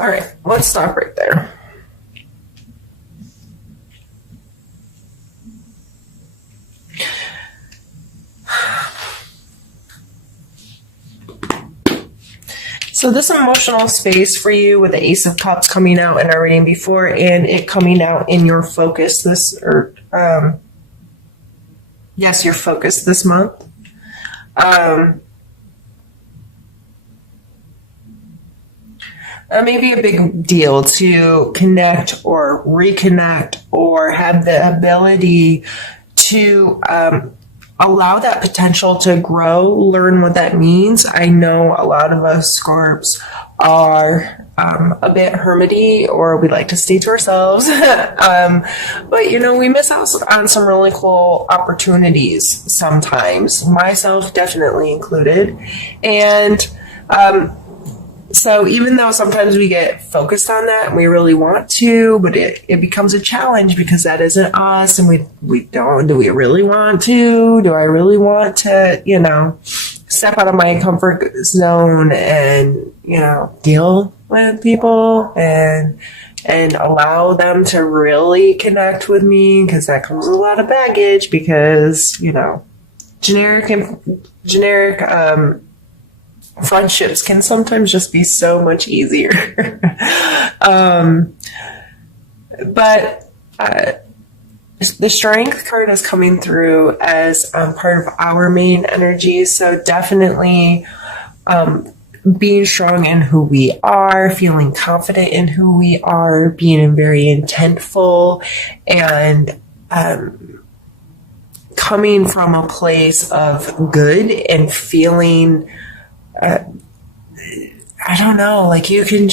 All right, let's stop right there. So this emotional space for you with the Ace of Cups coming out in our reading before and it coming out in your focus your focus this month. May be a big deal to connect or reconnect or have the ability to allow that potential to grow, learn what that means. I know a lot of us Scorps are a bit hermity, or we like to stay to ourselves. But, we miss out on some really cool opportunities sometimes, myself definitely included. And so even though sometimes we get focused on that and we really want to, but it becomes a challenge because that isn't us, and we don't. Do we really want to? Do I really want to, step out of my comfort zone and, deal with people and allow them to really connect with me? Because that comes with a lot of baggage because, generic friendships can sometimes just be so much easier. But the Strength card is coming through as part of our main energy. So definitely being strong in who we are, feeling confident in who we are, being very intentful, and coming from a place of good and feeling I don't know, like you can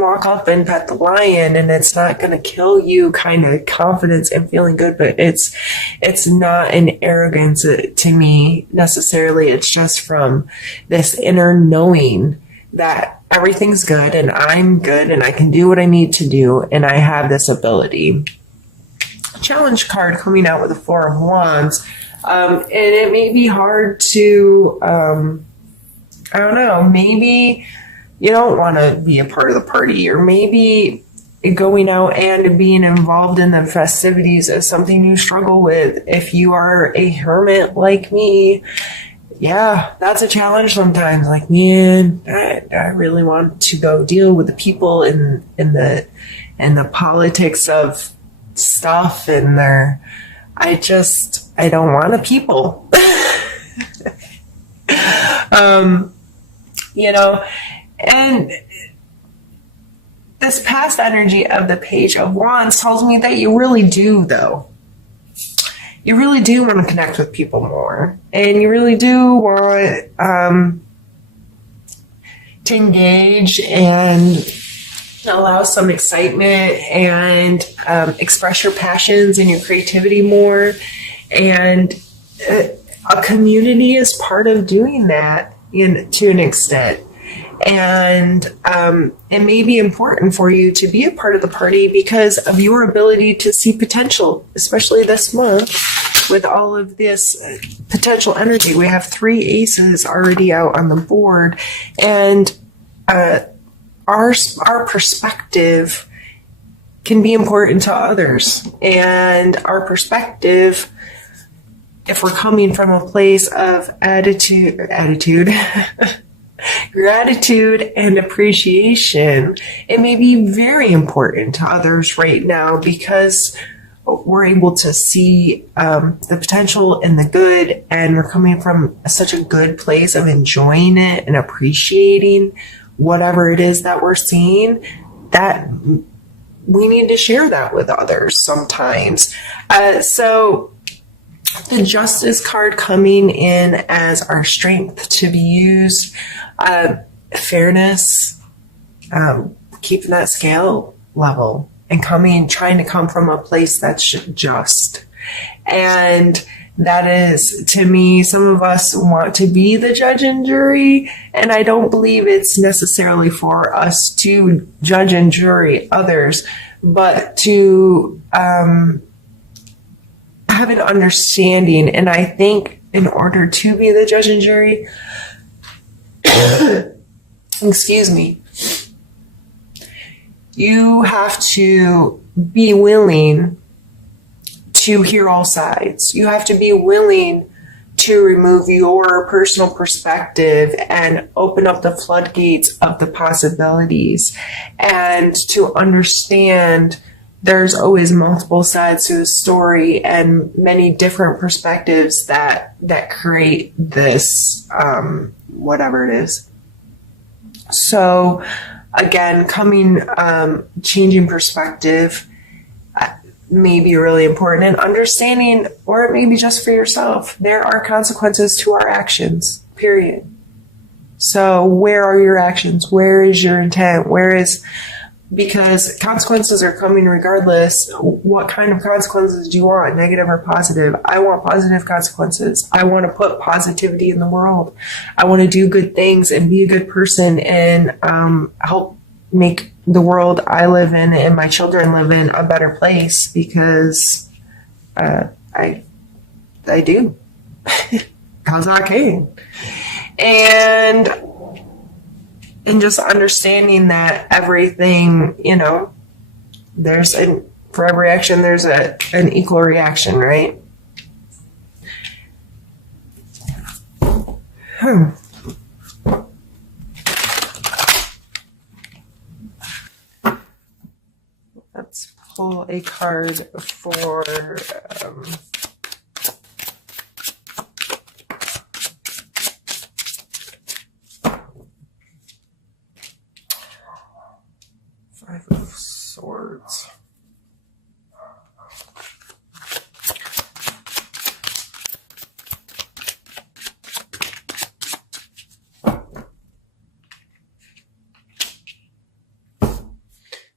walk up and pet the lion and it's not going to kill you kind of confidence and feeling good, but it's not an arrogance to me necessarily. It's just from this inner knowing that everything's good and I'm good and I can do what I need to do and I have this ability. Challenge card coming out with the Four of Wands. And it may be hard to, I don't know, maybe you don't want to be a part of the party, or maybe going out and being involved in the festivities is something you struggle with. If you are a hermit like me, yeah, that's a challenge sometimes. Like, man, I really want to go deal with the people in the politics of stuff and I don't want to people. And this past energy of the Page of Wands tells me that you really do, though. You really do want to connect with people more. And you really do want to engage and allow some excitement and express your passions and your creativity more. And a community is part of doing that to an extent. And it may be important for you to be a part of the party because of your ability to see potential, especially this month with all of this potential energy. We have 3 aces already out on the board, and our perspective can be important to others. And our perspective, if we're coming from a place of attitude, gratitude and appreciation, it may be very important to others right now because we're able to see the potential and the good, and we're coming from such a good place of enjoying it and appreciating whatever it is that we're seeing, that we need to share that with others sometimes. So the Justice card coming in as our strength to be used, fairness, keeping that scale level and trying to come from a place that's just. And that is, to me, some of us want to be the judge and jury, and I don't believe it's necessarily for us to judge and jury others, but to have an understanding. And I think in order to be the judge and jury, excuse me, You have to be willing to hear all sides. You have to be willing to remove your personal perspective and open up the floodgates of the possibilities, and to understand there's always multiple sides to a story and many different perspectives that create this whatever it is. So again, changing perspective may be really important, and understanding, or maybe just for yourself, there are consequences to our actions, period. So where are your actions? Where is your intent? Because consequences are coming regardless. What kind of consequences do you want? Negative or positive? I want positive consequences. I want to put positivity in the world. I want to do good things and be a good person and help make the world I live in and my children live in a better place, because I do. Because I can. And just understanding that everything, for every action, there's an equal reaction, right? Let's pull a card for Five of Swords.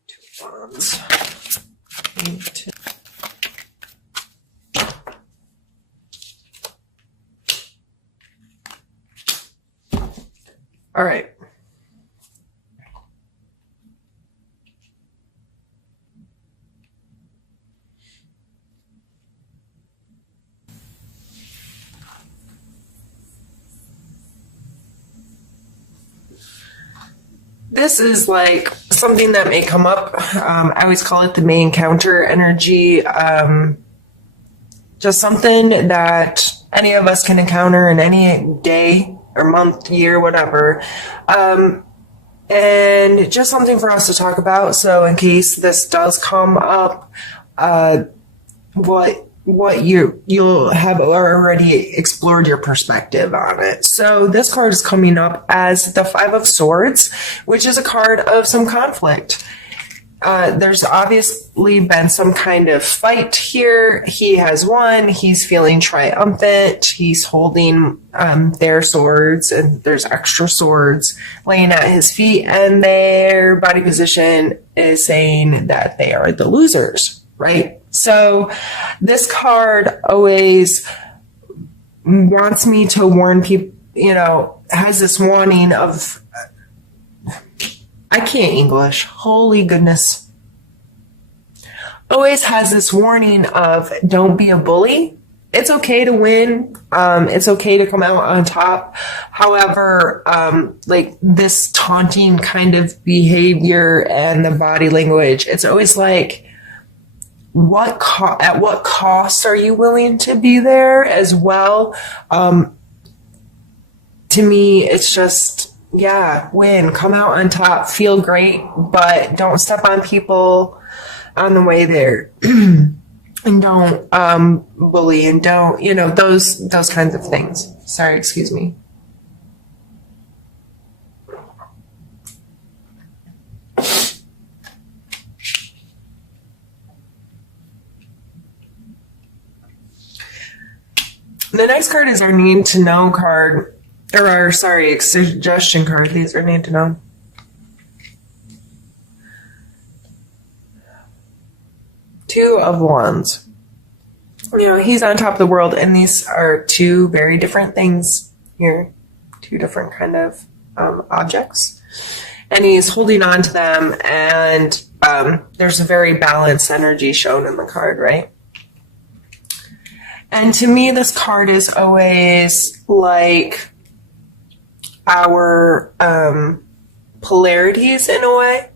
Two Wands. All right. This is like something that may come up. I always call it the May encounter energy. Just something that any of us can encounter in any day or month, year, whatever. And just something for us to talk about. So in case this does come up, what you'll have already explored your perspective on it. So this card is coming up as the Five of Swords, which is a card of some conflict. There's obviously been some kind of fight here. He has won. He's feeling triumphant. He's holding their swords, and there's extra swords laying at his feet, and their body position is saying that they are the losers, right? So this card always wants me to warn people, has this warning of, I can't English, holy goodness. Always has this warning of, don't be a bully. It's okay to win. It's okay to come out on top. However, like this taunting kind of behavior and the body language, it's always like, at what cost are you willing to be there as well? To me, it's just, win, come out on top, feel great, but don't step on people on the way there. And don't bully, and don't, those kinds of things. Sorry, excuse me. The next card is our need to know card, or our, suggestion card. These are need to know. Two of Wands. He's on top of the world, and these are two very different things here. Two different kind of objects. And he's holding on to them, and there's a very balanced energy shown in the card, right? And to me, this card is always like our polarities in a way.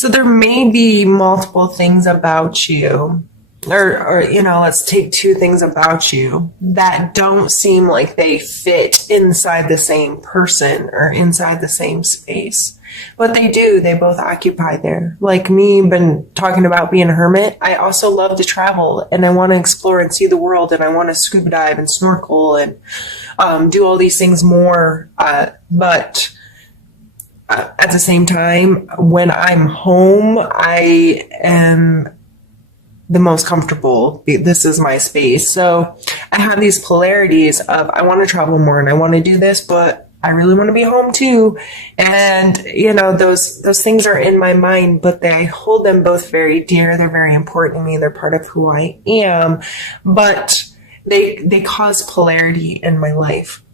So there may be multiple things about you, or let's take two things about you that don't seem like they fit inside the same person or inside the same space. But they do. They both occupy there. Like me, been talking about being a hermit. I also love to travel and I want to explore and see the world and I want to scuba dive and snorkel and do all these things more. But at the same time, when I'm home, I am the most comfortable. This is my space. So I have these polarities of I want to travel more and I want to do this, but I really want to be home too. And, those things are in my mind, but I hold them both very dear. They're very important to me. They're part of who I am, but they cause polarity in my life.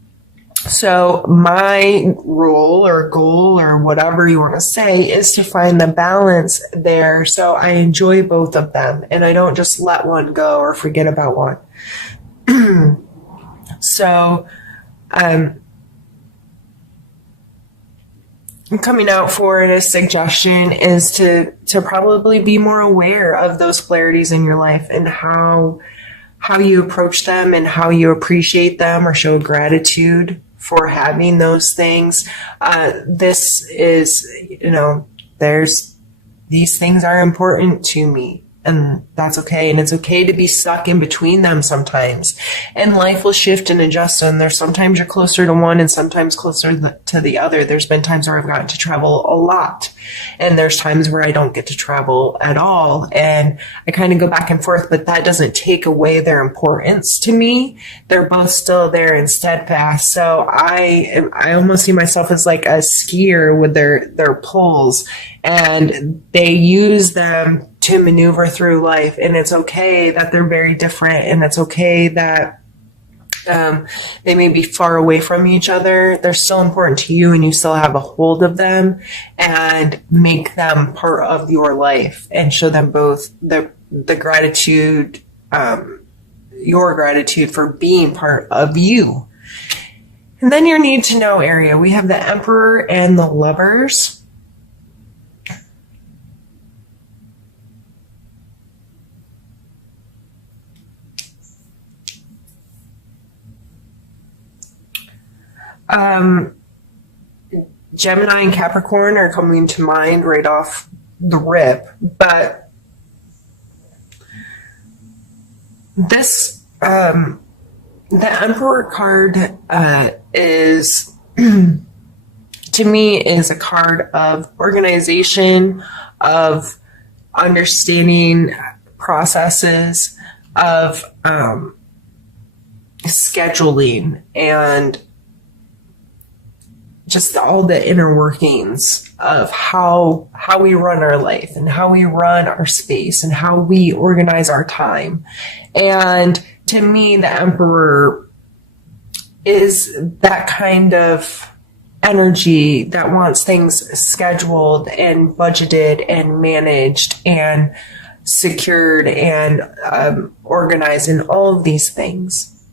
So my role or goal or whatever you want to say is to find the balance there. So I enjoy both of them and I don't just let one go or forget about one. So, I'm coming out for a suggestion is to probably be more aware of those polarities in your life and how you approach them and how you appreciate them or show gratitude for having those things. This is, these things are important to me. And that's okay. And it's okay to be stuck in between them sometimes. And life will shift and adjust. And there's sometimes you're closer to one and sometimes closer to the other. There's been times where I've gotten to travel a lot. And there's times where I don't get to travel at all. And I kind of go back and forth, but that doesn't take away their importance to me. They're both still there and steadfast. So I almost see myself as like a skier with their poles. And they use them to maneuver through life. And it's okay that they're very different. And it's okay that they may be far away from each other. They're still important to you and you still have a hold of them, and make them part of your life and show them both the gratitude, your gratitude for being part of you. And then your need to know area. We have the Emperor and the Lovers. Gemini and Capricorn are coming to mind right off the rip, but this, the Emperor card, is, to me, is a card of organization, of understanding processes, of, scheduling, and just all the inner workings of how we run our life and how we run our space and how we organize our time. And to me, the Emperor is that kind of energy that wants things scheduled and budgeted and managed and secured and organized and all of these things.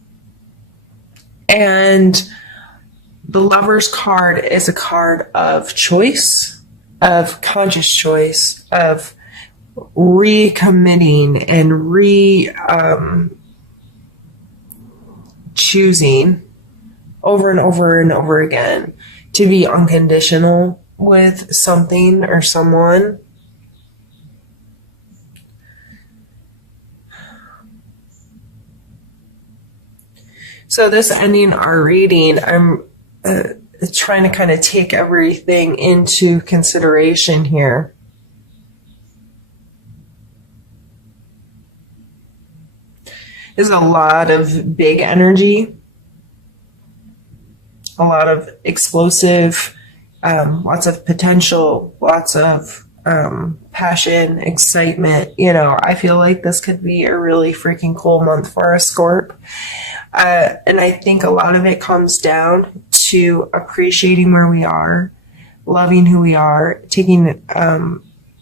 And the Lover's card is a card of choice, of conscious choice, of recommitting and choosing over and over and over again to be unconditional with something or someone. So this ending our reading, I'm trying to kind of take everything into consideration here. There's a lot of big energy, a lot of explosive, lots of potential, lots of passion, excitement. I feel like this could be a really freaking cool month for a Scorp. And I think a lot of it comes down to appreciating where we are, loving who we are, taking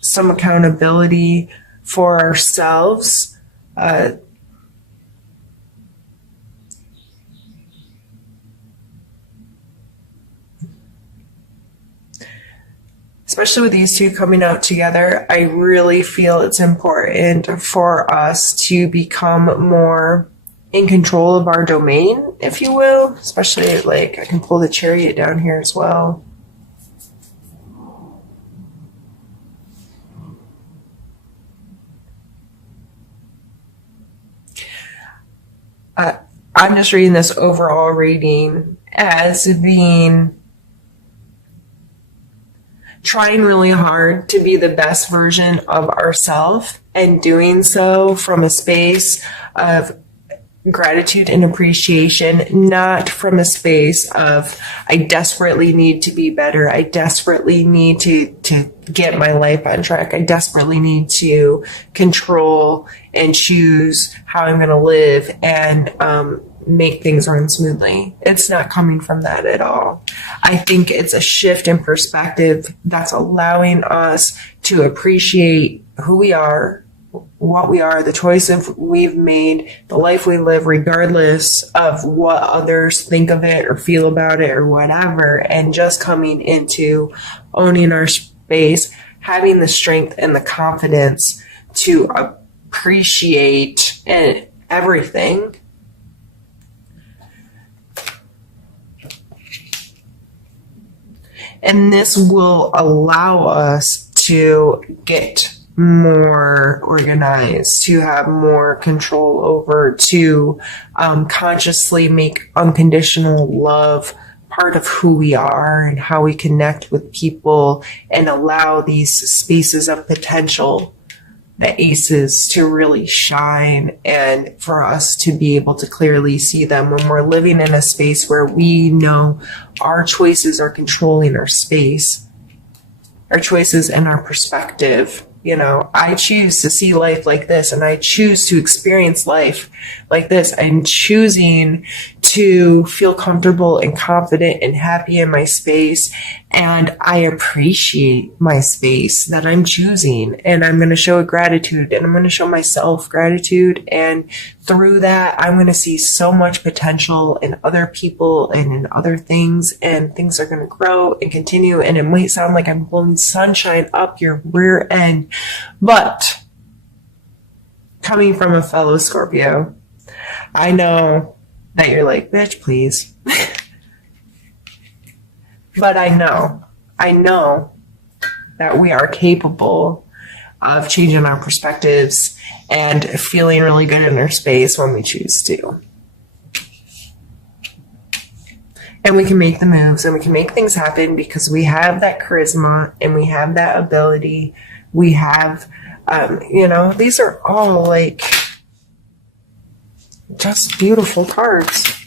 some accountability for ourselves. especially with these two coming out together, I really feel it's important for us to become more in control of our domain, if you will. Especially, like, I can pull the Chariot down here as well. I'm just reading this overall reading as being trying really hard to be the best version of ourselves, and doing so from a space of gratitude and appreciation, not from a space of I desperately need to be better. I desperately need to get my life on track. I desperately need to control and choose how I'm going to live and make things run smoothly. It's not coming from that at all. I think it's a shift in perspective that's allowing us to appreciate who we are, what we are, the choices we've made, the life we live, regardless of what others think of it or feel about it or whatever, and just coming into owning our space, having the strength and the confidence to appreciate everything. And this will allow us to get more organized, to have more control over, to consciously make unconditional love part of who we are and how we connect with people, and allow these spaces of potential, the aces, to really shine, and for us to be able to clearly see them when we're living in a space where we know our choices are controlling our space, our choices and our perspective. You know, I choose to see life like this, and I choose to experience life like this. I'm choosing to feel comfortable and confident and happy in my space. And I appreciate my space that I'm choosing. And I'm going to show it gratitude, and I'm going to show myself gratitude. And through that, I'm going to see so much potential in other people and in other things. And things are going to grow and continue. And it might sound like I'm blowing sunshine up your rear end, but coming from a fellow Scorpio, I know that you're like, bitch, please. But I know that we are capable of changing our perspectives and feeling really good in our space when we choose to. And we can make the moves, and we can make things happen because we have that charisma and we have that ability. We have, these are all like just beautiful cards.